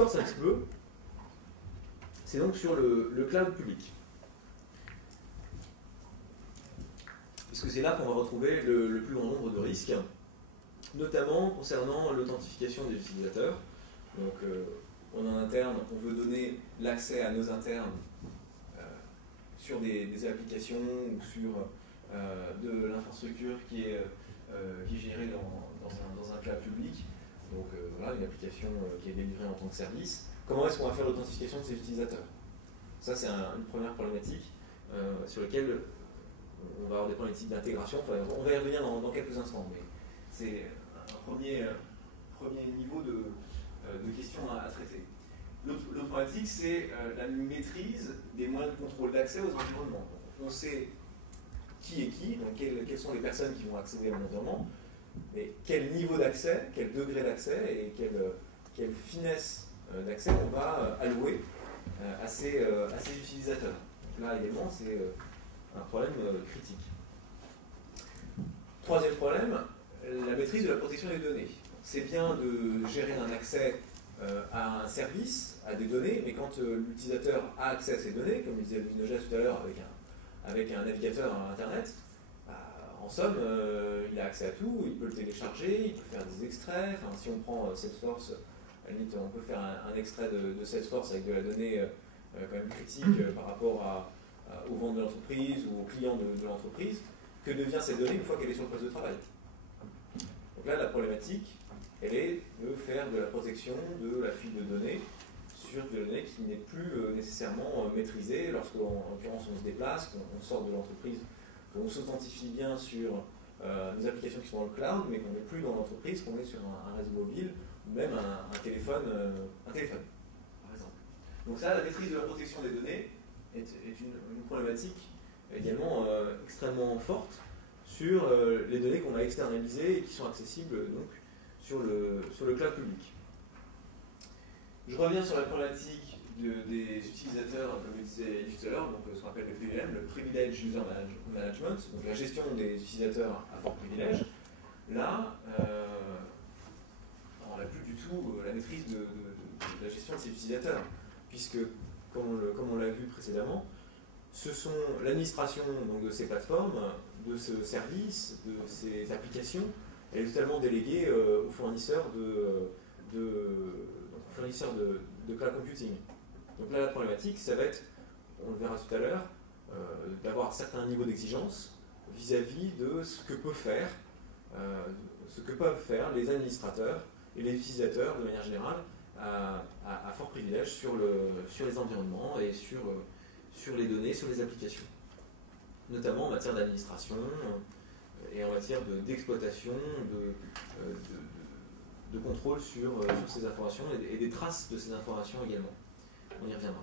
force un petit peu, c'est donc sur le cloud public. Puisque c'est là qu'on va retrouver le plus grand nombre de risques, notamment concernant l'authentification des utilisateurs. Donc, en interne, on veut donner l'accès à nos internes sur des applications ou sur de l'infrastructure qui est gérée dans un cloud public. Donc voilà, une application qui est délivrée en tant que service. Comment est-ce qu'on va faire l'authentification de ces utilisateurs? Ça, c'est une première problématique sur laquelle on va avoir des problématiques d'intégration. Enfin, on va y revenir dans quelques instants, mais c'est un premier niveau de questions à traiter. L'autre problématique, c'est la maîtrise des moyens de contrôle d'accès aux environnements. On sait qui est qui, donc quelles sont les personnes qui vont accéder à l'environnement, mais quel niveau d'accès, quel degré d'accès et quelle finesse d'accès on va allouer à ces utilisateurs. Donc là également, c'est un problème critique. Troisième problème, la maîtrise de la protection des données. C'est bien de gérer un accès à un service, à des données, mais quand l'utilisateur a accès à ces données, comme le disait Louis tout à l'heure avec un navigateur à Internet, en somme, il a accès à tout, il peut le télécharger, il peut faire des extraits. Enfin, si on prend Salesforce, à la limite, on peut faire un extrait de Salesforce avec de la donnée quand même critique par rapport aux ventes de l'entreprise ou aux clients de l'entreprise. Que devient cette donnée une fois qu'elle est sur le poste de travail? Donc là, la problématique, elle est de faire de la protection de la fuite de données sur des données qui n'est plus nécessairement maîtrisée lorsqu'en l'occurrence on se déplace, qu'on sort de l'entreprise, qu'on s'authentifie bien sur des applications qui sont dans le cloud, mais qu'on n'est plus dans l'entreprise, qu'on est sur un réseau mobile ou même un téléphone, par exemple. Donc ça, la maîtrise de la protection des données est une problématique également extrêmement forte sur les données qu'on a externalisées et qui sont accessibles donc sur le cloud public. Je reviens sur la problématique des utilisateurs, comme je disais tout à l'heure, donc ce qu'on appelle le PUM, le Privilege User Management, donc la gestion des utilisateurs à fort privilège. Là, on n'a plus du tout la maîtrise de la gestion de ces utilisateurs, puisque, comme on l'a vu précédemment, ce sont l'administration de ces plateformes, de ce service, de ces applications, elle est totalement déléguée aux fournisseurs de cloud computing. Donc là, la problématique, ça va être, on le verra tout à l'heure, d'avoir certains niveaux d'exigence vis-à-vis de ce que peuvent faire les administrateurs et les utilisateurs de manière générale à fort privilège sur les environnements et sur les données, sur les applications, notamment en matière d'administration et en matière d'exploitation, de contrôle sur ces informations et des traces de ces informations également. On y reviendra.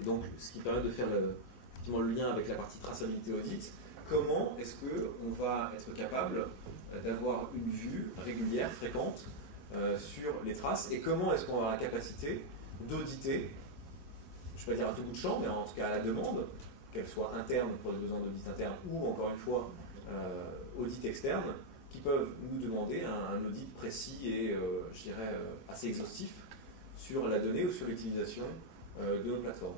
Et donc, ce qui permet de faire le lien avec la partie traçabilité audit, comment est-ce qu'on va être capable d'avoir une vue régulière, fréquente, sur les traces, et comment est-ce qu'on va avoir la capacité d'auditer, je ne vais pas dire à tout bout de champ, mais en tout cas à la demande, qu'elle soit interne pour des besoins d'audit interne ou encore une fois audit externe, qui peuvent nous demander un audit précis et je dirais assez exhaustif sur la donnée ou sur l'utilisation de nos plateformes.